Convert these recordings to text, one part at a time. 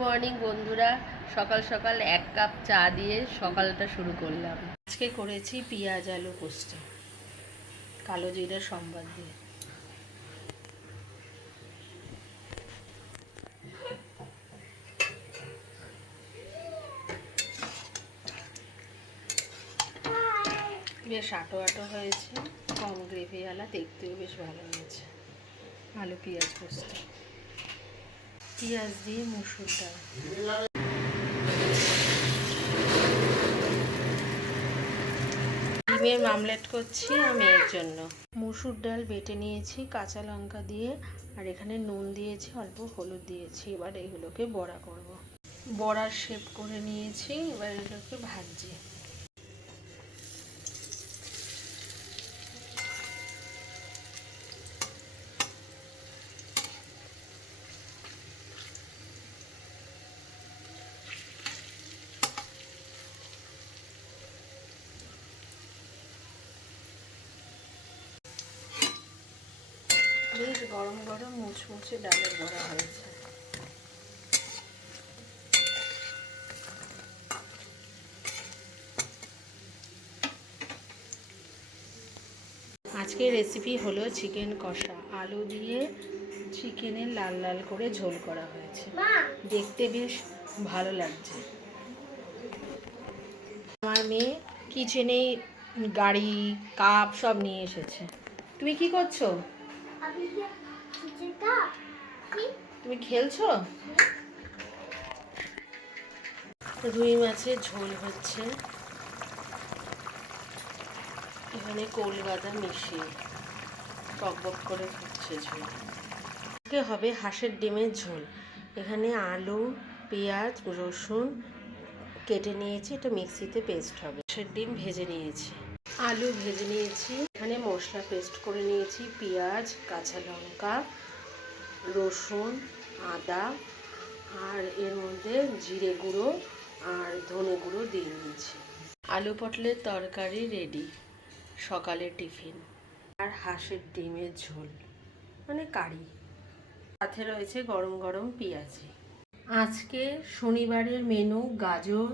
Morning বন্ধুরা, সকাল সকাল 1 কাপ চা দিয়ে সকালটা শুরু করলাম। আজকে করেছি পেঁয়াজ আলু পোস্ত, কালো জিরা সম্বাদ দিয়ে। বেশ আটো আটো হয়েছে, কম গ্রেভিওয়ালা, দেখতেও বেশ ভালো হয়েছে। আলু পেঁয়াজ পোস্ত, পেঁয়াজ দিয়ে মুসুর ডাল। ডিমের মামলেট করছি আর মেয়ের জন্য। মুসুর ডাল বেটে নিয়েছি কাঁচা লঙ্কা দিয়ে, আর এখানে নুন দিয়েছি, অল্প হলুদ দিয়েছি। এবার এগুলোকে বড়া করব। বড়ার শেপ করে নিয়েছি, এবার এগুলোকে ভাজছি। বেশ গরম গরম মুচমুচে ডালের বড়া হয়েছে। আজকের রেসিপি হলো চিকেন কষা। আলু দিয়ে চিকেনের লাল লাল করে ঝোল করা হয়েছে, দেখতে বেশ ভালো লাগছে। আমার মেয়ে কিচেনে গাড়ি কাপ সব নিয়ে এসেছে। তুমি কি করছো? তুমি খেলছো? রুই মাছের ঝোল হচ্ছে, এখানে কলবাদাম মিশিয়ে টকবক করে ফুটছে ঝোল। হবে হাঁসের ডিমের ঝোল। এখানে আলু পেঁয়াজ রসুন কেটে নিয়েছি, এটা মিক্সিতে পেস্ট হবে। হাঁসের ডিম ভেজে নিয়েছি, আলু ভেজে নিয়েছি, এখানে মশলা পেস্ট করে নিয়েছি, পেঁয়াজ কাঁচা লঙ্কা রসুন আদা, আর এর মধ্যে জিরে গুঁড়ো আর ধনে গুঁড়ো দিয়ে নিয়েছি। আলু পটলের তরকারি রেডি, সকালের টিফিন। আর হাঁসের ডিমের ঝোল মানে কারি, সাথে রয়েছে গরম গরম পেঁয়াজি। আজকে শনিবারের মেনু গাজর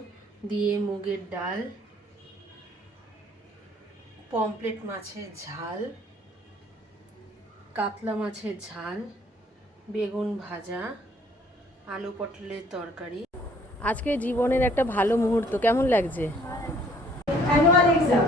দিয়ে মুগের ডাল, পমফ্রেট মাছের ঝাল, কাতলা মাছের ঝাল, বেগুন ভাজা, আলু পটলের তরকারি। আজকে জীবনের একটা ভালো মুহূর্ত, কেমন লাগছে? Annual exam